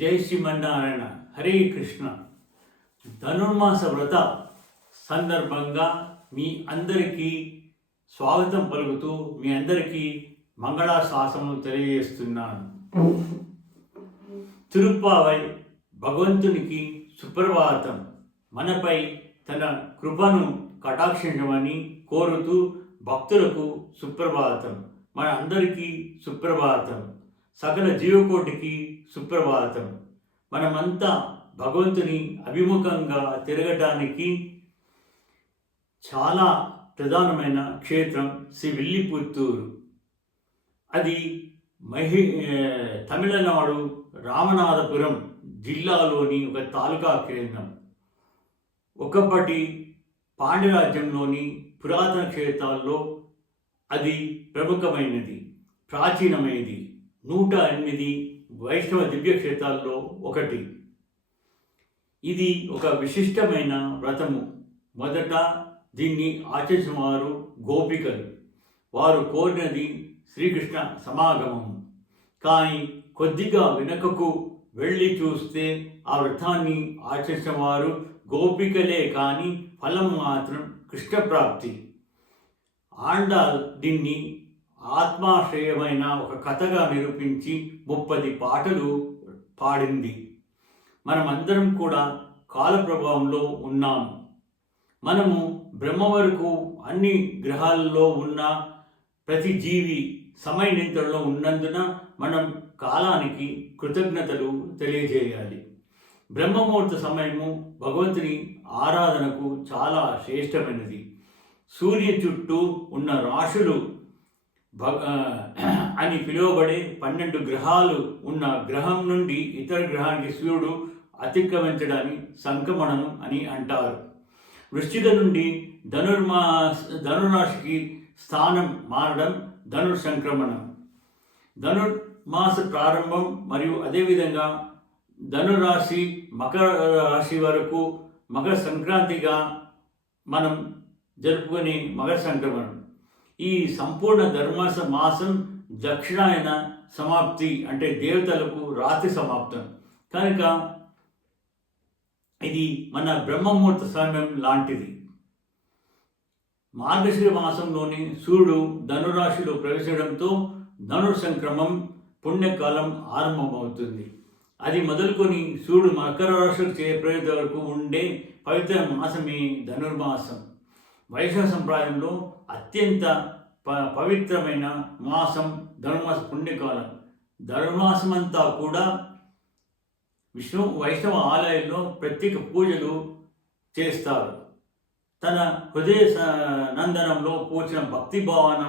జై శ్రీమన్నారాయణ. హరే కృష్ణ. ధనుర్మాస వ్రత సందర్భంగా మీ అందరికీ స్వాగతం పలుకుతూ మీ అందరికీ మంగళాశాసనము తెలియజేస్తున్నాను. తిరుప్పావై భగవంతునికి సుప్రభాతం. మనపై తన కృపను కటాక్షించమని కోరుతూ భక్తులకు సుప్రభాతం. మన అందరికీ సుప్రభాతం. సకల జీవకోటికి సుప్రభాతం. మనమంతా భగవంతుని అభిముఖంగా తిరగటానికి చాలా ప్రధానమైన క్షేత్రం శ్రీ విల్లిపుత్తూరు. అది తమిళనాడు రామనాథపురం జిల్లాలోని ఒక తాలూకా కేంద్రం. ఒకప్పటి పాండ్యరాజ్యంలోని పురాతన క్షేత్రాల్లో అది ప్రముఖమైనది, ప్రాచీనమైనది. 108 వైష్ణవ దివ్యక్షేత్రాల్లో ఒకటి. ఇది ఒక విశిష్టమైన వ్రతము. మొదట దీన్ని ఆచరించిన వారు గోపికలు. వారు కోరినది శ్రీకృష్ణ సమాగమము. కానీ కొద్దిగా వెనుకకు వెళ్ళి చూస్తే ఆ వ్రతాన్ని ఆచరించిన వారు గోపికలే, కానీ ఫలం మాత్రం కృష్ణప్రాప్తి. ఆండాల్ దీన్ని ఆత్మాశ్రయమైన ఒక కథగా నిరూపించి 30 పాటలు పాడింది. మనమందరం కూడా కాల ప్రభావంలో ఉన్నాము. మనము బ్రహ్మ వరకు అన్ని గ్రహాలలో ఉన్న ప్రతి జీవి సమయ నియంత్రణలో ఉన్నందున మనం కాలానికి కృతజ్ఞతలు తెలియజేయాలి. బ్రహ్మముహూర్త సమయము భగవంతుని ఆరాధనకు చాలా శ్రేష్టమైనది. సూర్య చుట్టూ ఉన్న రాశులు అని పిలువబడే 12 గ్రహాలు ఉన్న గ్రహం నుండి ఇతర గ్రహానికి సూర్యుడు అతిక్రమించడాన్ని సంక్రమణం అని అంటారు. వృశ్చిక నుండి ధనురాశికి స్థానం మారడం సంక్రమణం. ధనుర్మాస ప్రారంభం మరియు అదేవిధంగా ధనురాశి మకర రాశి వరకు మకర సంక్రాంతిగా మనం జరుపుకునే మకర సంక్రమణం. ఈ సంపూర్ణ ధనుర్మాస మాసం దక్షిణాయన సమాప్తి, అంటే దేవతలకు రాత్రి సమాప్తం కనుక ఇది మన బ్రహ్మముహూర్త సమయం లాంటిది. మార్గశిర మాసంలోని సూర్యుడు ధనురాశిలో ప్రవేశించడంతో ధనుర్ సంక్రమం పుణ్యకాలం ఆరంభమవుతుంది. అది మొదలుకొని సూర్యుడు మకర రాశికి చేరేంత వరకు ఉండే పవిత్ర మాసమే ధనుర్మాసం. వైష్ణవ సంప్రదాయంలో అత్యంత పవిత్రమైన మాసం ధనుర్మాస పుణ్యకాలం. ధనుర్మాసమంతా కూడా వైష్ణవ ఆలయంలో ప్రత్యేక పూజలు చేస్తారు. తన హృదయ నందనంలో పూచిన భక్తి భావన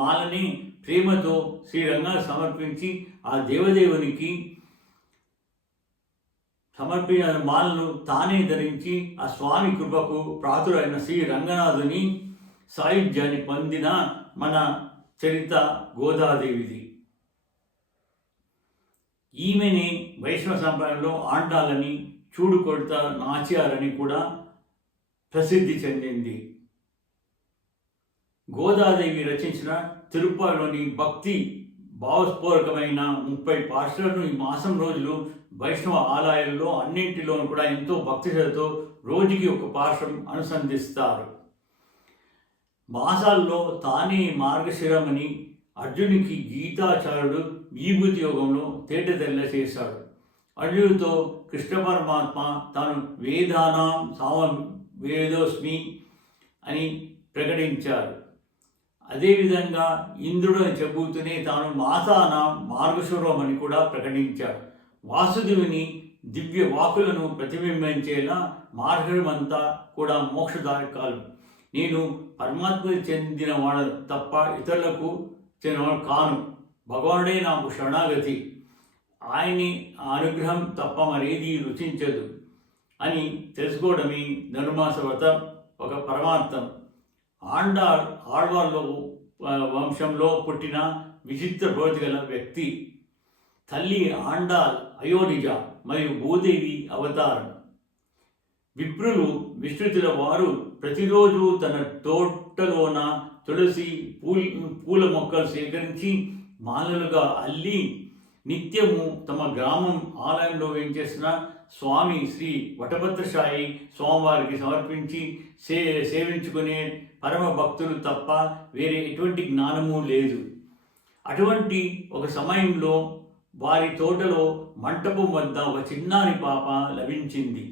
మాలని ప్రేమతో శ్రీరంగా సమర్పించి ఆ దేవదేవునికి సమర్పించిన మాలను తానే ధరించి ఆ స్వామి కృపకు ప్రాతురైన శ్రీ రంగనాథుని సాయుధ్యాన్ని పొందిన మన చరిత గోదాదేవిది. ఈమెని వైష్ణవ సంప్రదాయంలో ఆండాలని, చూడు కొడత నాచ్యాలని కూడా ప్రసిద్ధి చెందింది. గోదాదేవి రచించిన తిరుపతిలోని భక్తి భావస్ఫూర్వకమైన 30 పాటలను ఈ మాసం రోజులు వైష్ణవ ఆలయాల్లో అన్నింటిలోనూ కూడా ఎంతో భక్తితో రోజుకి ఒక పాఠం అనుసంధిస్తారు. మాసాల్లో తానే మార్గశిరమని అర్జునికి గీతాచార్యుడు విభూతి యోగంలో తేటతెల్ల చేశాడు. అర్జునుడితో కృష్ణ పరమాత్మ తాను వేదానాం వేదోస్మి అని ప్రకటించారు. అదేవిధంగా ఇంద్రుడు అని చెబుతూనే తాను మాతానాం మార్గశురం అని కూడా ప్రకటించాడు. వాసుదేవుని దివ్య వాకులను ప్రతిబింబించేలా మార్గమంతా కూడా మోక్షదాయకాలు. నేను పరమాత్మకి చెందిన వాడు తప్ప ఇతరులకు చెందినవాడు కాను. భగవానుడే నాకు శరణాగతి. ఆయన్ని అనుగ్రహం తప్ప మరేది రుచించదు అని తెలుసుకోవడమే ధనుర్మాస వ్రతం ఒక పరమార్థం. ఆళ్వార్ల వంశంలో పుట్టిన విచిత్ర ప్రవృత్తి గల వ్యక్తి. తల్లి ఆండాల్ అయోనిజ మరియు భూదేవి అవతారం. విప్రులు విస్తృతుల వారు ప్రతిరోజు తన తోటలోన తులసి పూల మొక్కలు సేకరించి మాలలుగా అల్లి నిత్యము తమ గ్రామం ఆలయంలో వేయించేసిన స్వామి శ్రీ వటభద్రశాయి స్వామివారికి సమర్పించి సేవించుకునే పరమ భక్తులు తప్ప వేరే ఎటువంటి జ్ఞానము లేదు. అటువంటి ఒక సమయంలో వారి తోటలో మంటపం వద్ద ఒక చిన్నారి పాప లభించింది.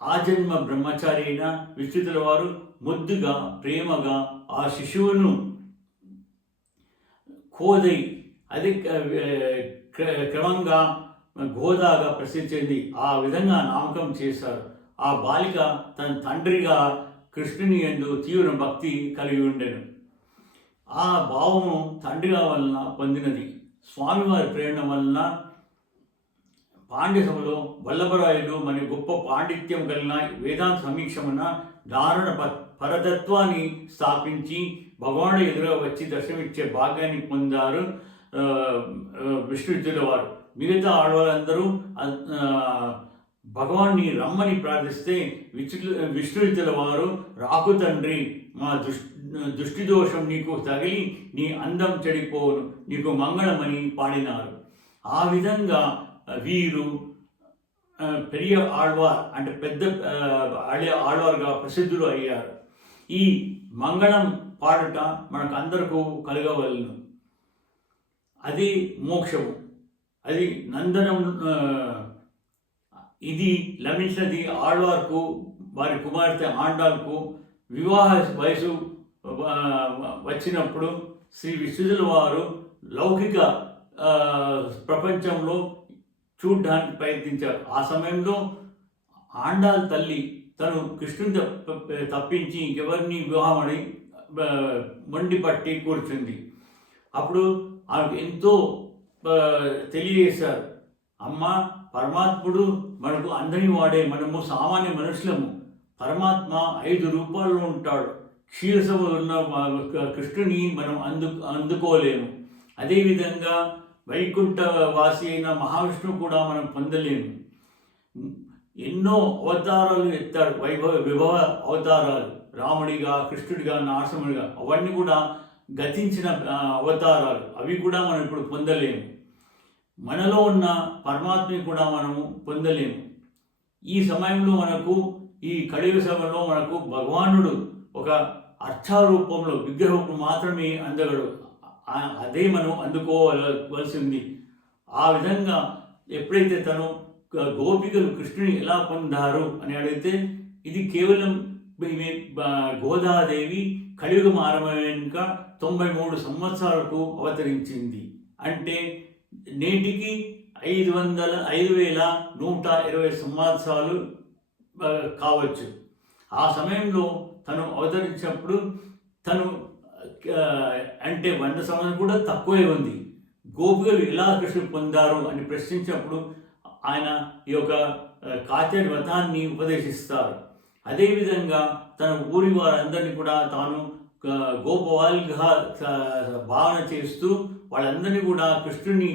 ఆ జన్మ బ్రహ్మచారి అయిన విశ్రుతుల వారు ముద్దుగా ప్రేమగా ఆ శిశువును కోదై అది క్రమంగా గోదాగా ప్రసిద్ధి ఆ విధంగా నామకం చేశారు. ఆ బాలిక తన తండ్రిగా కృష్ణుని యందు తీవ్ర భక్తి కలిగి ఉండెను. ఆ భావము తండ్రిగా వలన పొందినది. స్వామివారి ప్రేరణ వలన పాండ్యసభలో వల్లభరాయుడు మన గొప్ప పాండిత్యం కలిగిన వేదాంత సమీక్షమున దారుణ పరతత్వాన్ని స్థాపించి భగవానుడు ఎదురుగా వచ్చి దర్శనమిచ్చే భాగ్యాన్ని పొందారు విష్ణువిద్యుల వారు. మిగతా ఆడవాళ్ళందరూ భగవాన్ని రమ్మని ప్రార్థిస్తే విష్ణువిద్యుల వారు రాకు తండ్రి, మా దృష్టి దోషం నీకు తగిలి నీ అందం చెడిపోను, నీకు మంగళమని పాడినారు. ఆ విధంగా వీరు పెరియ ఆళ్వార్ అంటే పెద్ద ఆళ్వార్గా ప్రసిద్ధులు అయ్యారు. ఈ మంగళం పాడుట మనకు అందరికీ కలగవలను. అది మోక్షము, అది నందనం. ఇది లభించినది ఆళ్వార్కు, వారి కుమార్తె ఆండాల్కు. వివాహ వయసు వచ్చినప్పుడు శ్రీ విష్ణువుల వారు లౌకిక ప్రపంచంలో చూడ్డానికి ప్రయత్నించారు. ఆ సమయంలో ఆండాల్ తల్లి తను కృష్ణుని తప్పించి ఇంకెవరిని వివాహమని మొండిపట్టి కూర్చుంది. అప్పుడు ఆమెకు ఎంతో తెలియజేశారు. అమ్మ, పరమాత్ముడు మనకు అందరి వాడే, మనము సామాన్య మనుషులము. పరమాత్మ 5 రూపాల్లో ఉంటాడు. క్షీరసభలో ఉన్న కృష్ణుని మనం అందుకోలేము. అదేవిధంగా వైకుంఠ వాసి అయిన మహావిష్ణువు కూడా మనం పొందలేము. ఎన్నో అవతారాలు ఎత్తాడు, విభవ అవతారాలు, రాముడిగా, కృష్ణుడిగా, నరసింహుడిగా. అవన్నీ కూడా గతించిన అవతారాలు. అవి కూడా మనం ఇప్పుడు పొందలేము. మనలో ఉన్న పరమాత్మని కూడా మనము పొందలేము. ఈ సమయంలో మనకు ఈ కలియుగ సభలో మనకు భగవానుడు ఒక అర్థరూపంలో విగ్రహం మాత్రమే అందగడు. అదే మనం అందుకోవలసింది. ఆ విధంగా ఎప్పుడైతే తను గోపికలు కృష్ణుని ఎలా పొందారు అని అడిగితే, ఇది కేవలం గోదాదేవి కలియుగం ఆరంభమైనాక 93 సంవత్సరాలకు అవతరించింది. అంటే నేటికి 5,120 సంవత్సరాలు కావచ్చు. ఆ సమయంలో తను అవతరించినప్పుడు తను అంటే 100 సంవత్సరాలు కూడా తక్కువే ఉంది. గోపికలు ఎలా కృష్ణుడు పొందారు అని ప్రశ్నించినప్పుడు ఆయన ఈ యొక్క కాత్యాయని వ్రతాన్ని ఉపదేశిస్తారు. అదేవిధంగా తన ఊరి వారందరినీ కూడా తాను గోపవాల్గా భావన చేస్తూ వాళ్ళందరినీ కూడా కృష్ణుని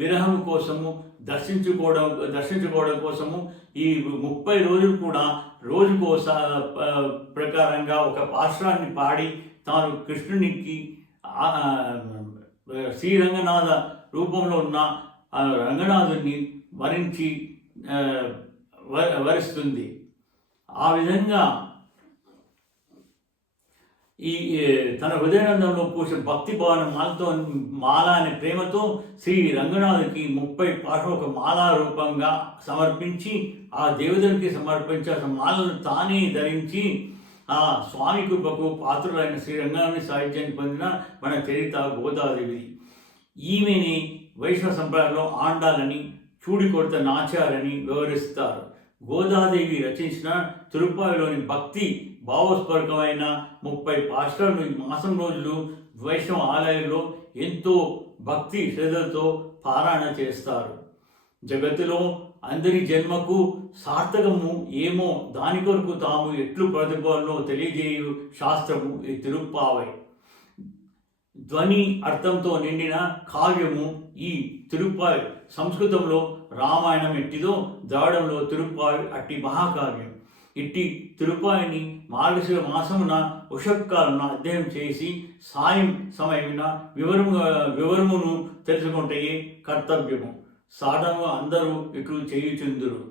విరహం కోసము దర్శించుకోవడం కోసము ఈ 30 రోజులు కూడా రోజుకో ప్రకారంగా ఒక పాశ్రాన్ని పాడి తాను కృష్ణునికి శ్రీరంగనాథ రూపంలో ఉన్న రంగనాథుని వరిస్తుంది. ఆ విధంగా ఈ తన హృదయానందంలో పూసిన భక్తి భావన మాల అనే ప్రేమతో శ్రీ రంగనాథునికి 30 పాటలు ఒక మాలా రూపంగా సమర్పించి ఆ దేవతనికి సమర్పించి ఆ మాలను తానే ధరించి ఆ స్వామి కృపకు పాత్రులైన శ్రీ రంగనాథుని సాహిత్యాన్ని పొందిన మన చరిత గోదాదేవి. ఈమెని వైష్ణవ సంప్రదాయంలో ఆండాలని, చూడికొడత నాచారని వివరిస్తారు. గోదాదేవి రచించిన తిరుప్పావిలోని భక్తి భావస్ఫూర్తమైన 30 పాశ్రాలను ఈ మాసం రోజులు వైష్ణవ ఆలయంలో ఎంతో భక్తి శ్రద్ధలతో పారాయణ చేస్తారు. జగత్తులో అందరి జన్మకు సార్థకము ఏమో దాని కొరకు తాము ఎట్లు ప్రతిభలో తెలియజేయు శాస్త్రము ఈ తిరుప్పావై. ధ్వని అర్థంతో నిండిన కావ్యము ఈ తిరుప్పావై. సంస్కృతంలో రామాయణం ఎట్టిదో ద్రావిడంలో తిరుప్పావై అట్టి మహాకావ్యం. ఇట్టి తిరుప్పాయిని మార్గశిర మాసమున ఉషత్కాలను అధ్యయనం చేసి సాయం సమయమున వివరమును తెలుసుకుంటే కర్తవ్యము. సాధన అందరూ ఇట్లు చేయుచుందురు.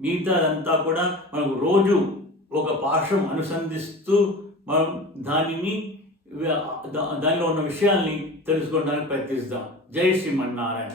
మిగతాదంతా కూడా మనకు రోజు ఒక పాఠం అనుసంధిస్తూ మనం దానిలో ఉన్న విషయాల్ని తెలుసుకోవడానికి ప్రయత్నిస్తాం. జై శ్రీమన్నారాయణ.